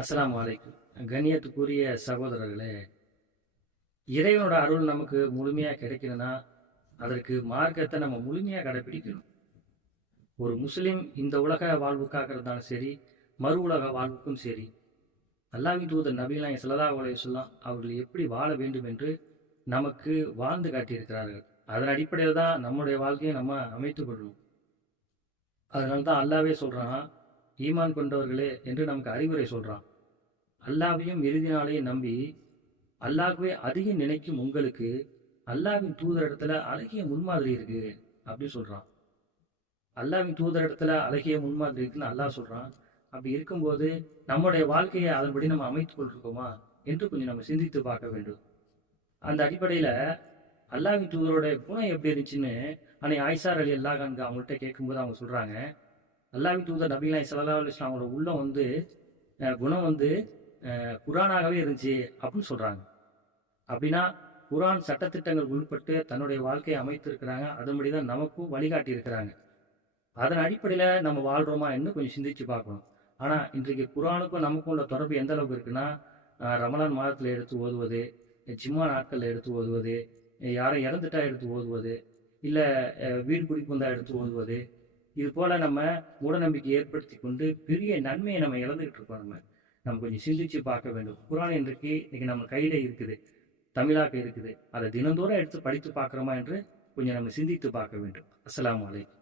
அஸ்லாம் வலைக்கும் கண்ணியத்துக்குரிய சகோதரர்களே இறைவனோட அருள் நமக்கு முழுமையாக கிடைக்கணும்னா அதற்கு மார்க்கத்தை நம்ம முழுமையாக கடைப்பிடிக்கணும். ஒரு முஸ்லீம் இந்த உலக வாழ்வுக்காக இருந்தாலும் சரி மறு உலக வாழ்வுக்கும் சரி அல்லாஹ்வின் தூதர் நபிலாம் சல்லா சொல்லலாம் அவர்கள் எப்படி வாழ வேண்டும் என்று நமக்கு வாழ்ந்து காட்டியிருக்கிறார்கள். அதன் அடிப்படையில் தான் நம்முடைய வாழ்க்கையை நம்ம அமைத்துக் கொள்ளணும். அதனால தான் அல்லாவே சொல்கிறான் ஈமான் கொண்டவர்களே என்று நமக்கு அறிவுரை சொல்றான். அல்லாவையும் இறுதி நாளையும் நம்பி அல்லாஹ்வே அதிக நினைக்கும் உங்களுக்கு அல்லாவின் தூதரிடத்துல அழகிய முன்மாதிரி இருக்கு அப்படின்னு சொல்றான். அல்லாவின் தூதரிடத்துல அழகிய முன்மாதிரி இருக்குன்னு அல்லாஹ் சொல்றான். அப்படி இருக்கும்போது நம்முடைய வாழ்க்கையை அதன்படி நம்ம அமைத்துக் கொண்டிருக்கோமா என்று கொஞ்சம் நம்ம சிந்தித்து பார்க்க வேண்டும். அந்த அடிப்படையில அல்லாவின் தூதரோட குணம் எப்படி இருந்துச்சுன்னு அன்னை ஆயிஷார் அலி அல்லாஹ் கான்கு அவங்கள்ட்ட கேட்கும்போது அவங்க சொல்றாங்க. அல்லாவின் தூதர் நபிலாய் சல்லா அலி இஸ்லாமோட உள்ளம் வந்து குணம் வந்து குரானாகவே இருந்துச்சு அப்படின்னு சொல்றாங்க. அப்படின்னா குரான் சட்டத்திட்டங்கள் உள்பட்டு தன்னுடைய வாழ்க்கையை அமைத்திருக்கிறாங்க. அதன்படி தான் நமக்கும் வழிகாட்டி இருக்கிறாங்க அதன் அடிப்படையில் நம்ம வாழ்றோமா என்ன கொஞ்சம் சிந்திச்சு பார்க்கணும். ஆனால் இன்றைக்கு குரானுக்கும் நமக்கும் உள்ள தொடர்பு எந்த அளவுக்கு இருக்குன்னா ரமலான் மாதத்தில் எடுத்து ஓதுவது ஜிம்மா நாட்களில் எடுத்து ஓதுவது யாரும் இறந்துட்டா எடுத்து ஓதுவது இல்லை வீடு குடிப்புந்தா எடுத்து ஓதுவது இது போல நம்ம மூடநம்பிக்கை ஏற்படுத்தி கொண்டு பெரிய நன்மையை நம்ம இழந்துகிட்டு இருக்கோம் நம்ம. நம்ம கொஞ்சம் சிந்திச்சு பார்க்க வேண்டும். குரான் இன்றைக்கு இன்னைக்கு நம்ம கையில இருக்குது. தமிழாக்க இருக்குது. அதை தினந்தோறும் எடுத்து படித்து பார்க்குறோமா என்று கொஞ்சம் நம்ம சிந்தித்து பார்க்க வேண்டும். அஸ்லாம் அலைக்கும்.